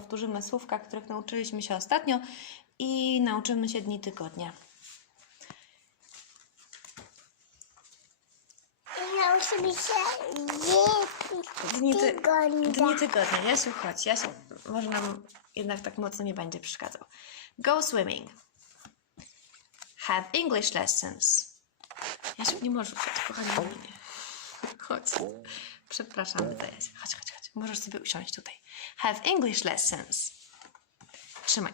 powtórzymy słówka, których nauczyliśmy się ostatnio i nauczymy się dni tygodnia. I nauczymy się Dni, ty- tygodnia. dni tygodnia. Jasiu, chodź. Jasiu, może nam jednak tak mocno nie będzie przeszkadzał. Go swimming. Have English lessons. Jasiu, nie możesz usiąść, kochani. Chodź. Przepraszam, wydaje się. Chodź, chodź, Możesz sobie usiąść tutaj. Have English lessons. Trzymaj.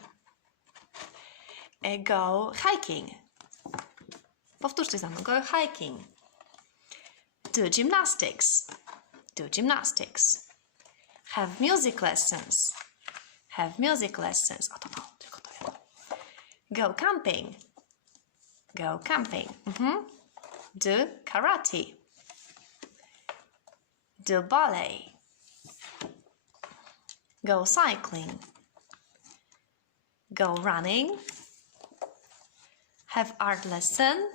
E, Go hiking. Powtórzcie za mną. Go hiking. Do gymnastics. Do gymnastics. Have music lessons. Have music lessons. To, tylko to jedno. Go camping. Go camping. Mhm. Do karate. Do ballet. Go cycling. Go running. Have art lesson.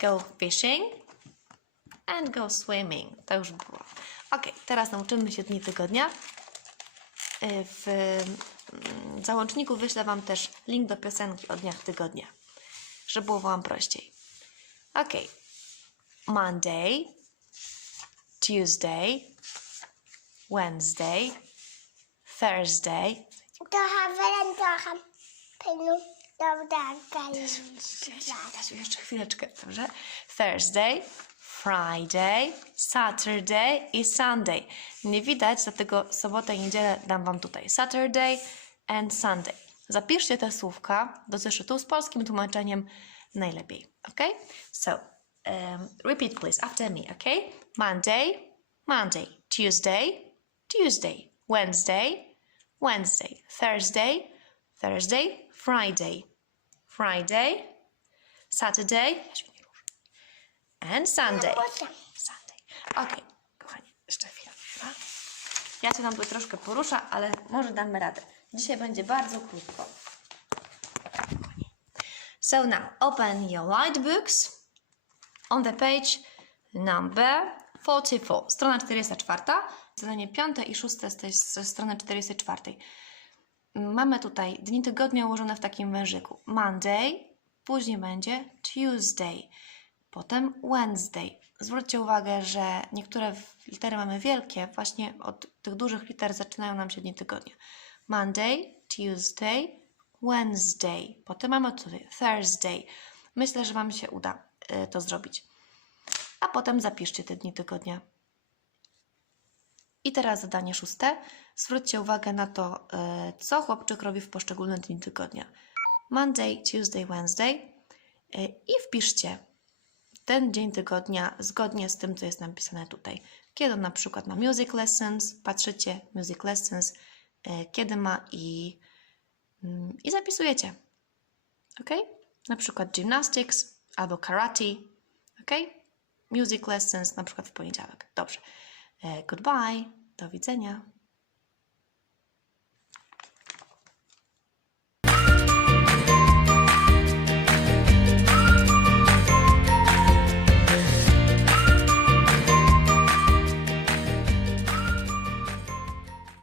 Go fishing. And go swimming. To już było. Ok, teraz nauczymy się dni tygodnia. Y, W mm, załączniku wyślę Wam też link do piosenki o dniach tygodnia, żeby było Wam prościej. Ok. Monday, Tuesday, Wednesday, Thursday, Trochę welen, trochę. Dobra, Jasiu, jeszcze chwileczkę, dobrze? Thursday, Friday, Saturday i Sunday. Nie widać, dlatego sobotę i niedzielę dam Wam tutaj. Saturday and Sunday. Zapiszcie te słówka do zeszytu z polskim tłumaczeniem najlepiej, ok? So, um, repeat please after me, ok? Monday, Monday, Tuesday, Tuesday, Wednesday, Wednesday, Thursday, Thursday, Friday, Friday, Saturday, and Sunday. Sunday. Ok, kochani, jeszcze chwilę. Ja się tam troszkę poruszę, ale może damy radę. Dzisiaj będzie bardzo krótko. So now, open your light books on the page number 44, strona 44, zadanie 5 i 6 z ze strony 44. Mamy tutaj dni tygodnia ułożone w takim wężyku. Monday, później będzie Tuesday, potem Wednesday. Zwróćcie uwagę, że niektóre litery mamy wielkie, właśnie od tych dużych liter zaczynają nam się dni tygodnia. Monday, Tuesday, Wednesday. Potem mamy tutaj Thursday. Myślę, że Wam się uda y, to zrobić. A potem zapiszcie te dni tygodnia. I teraz zadanie szóste. Zwróćcie uwagę na to, e, co chłopczyk robi w poszczególne dni tygodnia. Monday, Tuesday, Wednesday. E, I wpiszcie ten dzień tygodnia zgodnie z tym, co jest napisane tutaj. Kiedy na przykład ma music lessons, patrzycie music lessons, e, kiedy ma i, mm, i zapisujecie. Ok? Na przykład gymnastics albo karate. Ok? Music lessons na przykład w poniedziałek. Dobrze. Goodbye. Do widzenia.